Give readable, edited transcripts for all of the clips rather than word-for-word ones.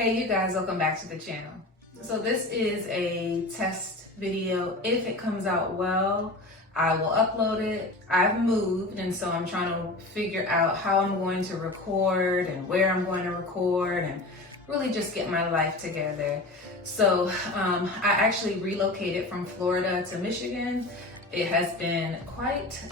Hey you guys, welcome back to the channel. So this is a test video. If it comes out well, I will upload it. I've moved, and so I'm trying to figure out how I'm going to record and where I'm going to record and really just get my life together. So I actually relocated from Florida to Michigan. It has been quite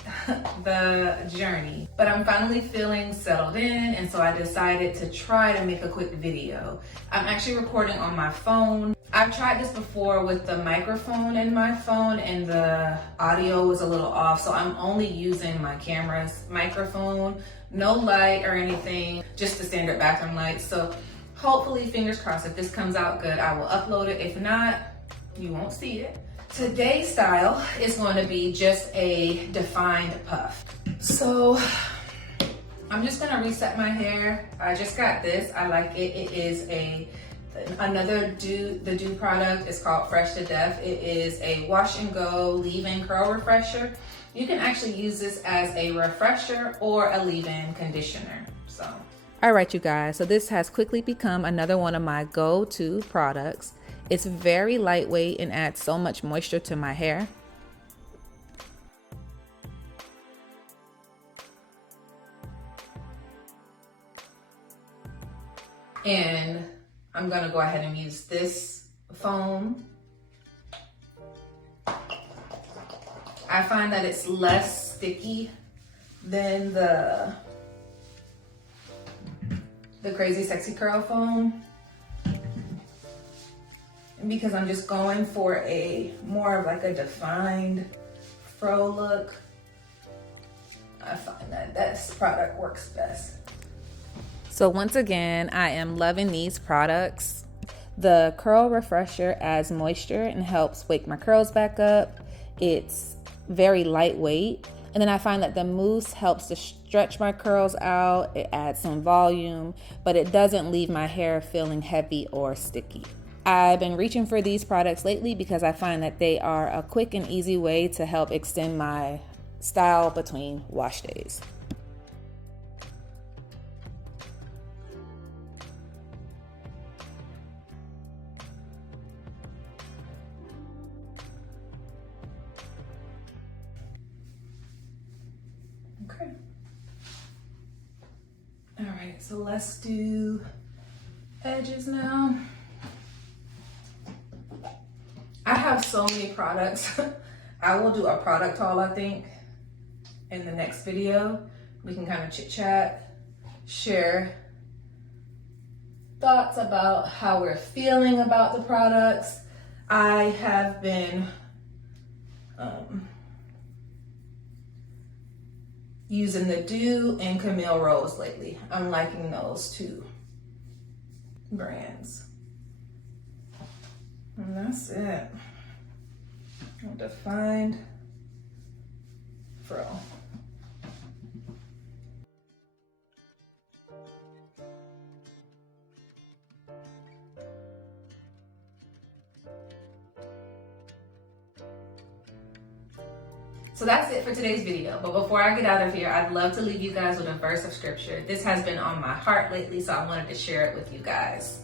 the journey, but I'm finally feeling settled in, and so I decided to try to make a quick video. I'm actually recording on my phone. I've tried this before with the microphone in my phone and the audio was a little off, so I'm only using my camera's microphone, no light or anything, just the standard bathroom light. So hopefully, fingers crossed, if this comes out good, I will upload it. If not, you won't see it. Today's style is going to be just a defined puff. So I'm just gonna reset my hair. I just got this, I like it. It is another the Doux product. It's called Fresh to Death. It is a wash and go leave-in curl refresher. You can actually use this as a refresher or a leave-in conditioner. So. All right, you guys, so this has quickly become another one of my go-to products. It's very lightweight and adds so much moisture to my hair. And I'm gonna go ahead and use this foam. I find that it's less sticky than the Crazy Sexy Curl foam. And because I'm just going for a more of like a defined fro look, I find that this product works best. So once again, I am loving these products. The curl refresher adds moisture and helps wake my curls back up. It's very lightweight. And then I find that the mousse helps to stretch my curls out. It adds some volume, but it doesn't leave my hair feeling heavy or sticky. I've been reaching for these products lately because I find that they are a quick and easy way to help extend my style between wash days. Okay. All right, so let's do edges now. I have so many products. I will do a product haul, I think, in the next video. We can kind of chit chat, share thoughts about how we're feeling about the products. I have been using the Doux and Camille Rose lately. I'm liking those two brands. And that's it. A defined fro. So that's it for today's video. But before I get out of here, I'd love to leave you guys with a verse of scripture. This has been on my heart lately, so I wanted to share it with you guys.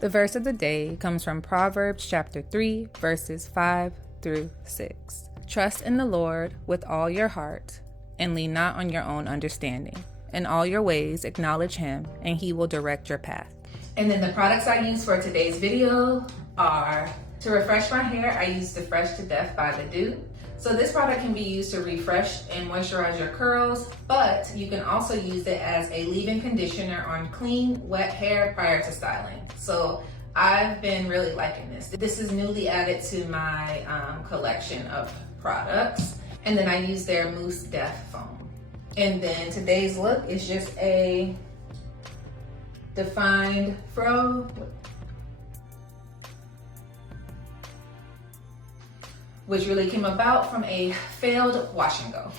The verse of the day comes from Proverbs chapter 3, verses 5 through 6. Trust in the Lord with all your heart and lean not on your own understanding. In all your ways acknowledge him and he will direct your path. And then the products I use for today's video are, to refresh my hair, I use the Fresh to Death by the Doux. So this product can be used to refresh and moisturize your curls, but you can also use it as a leave-in conditioner on clean, wet hair prior to styling. So I've been really liking this. This is newly added to my collection of products. And then I use their Mousse Death Foam. And then today's look is just a defined fro, which really came about from a failed wash and go.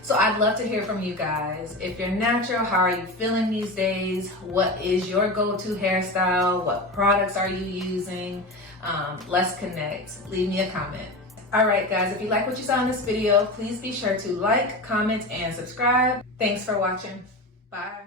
So I'd love to hear from you guys. If you're natural, how are you feeling these days? What is your go-to hairstyle? What products are you using? Let's connect. Leave me a comment. All right, guys, if you like what you saw in this video, please be sure to like, comment, and subscribe. Thanks for watching. Bye.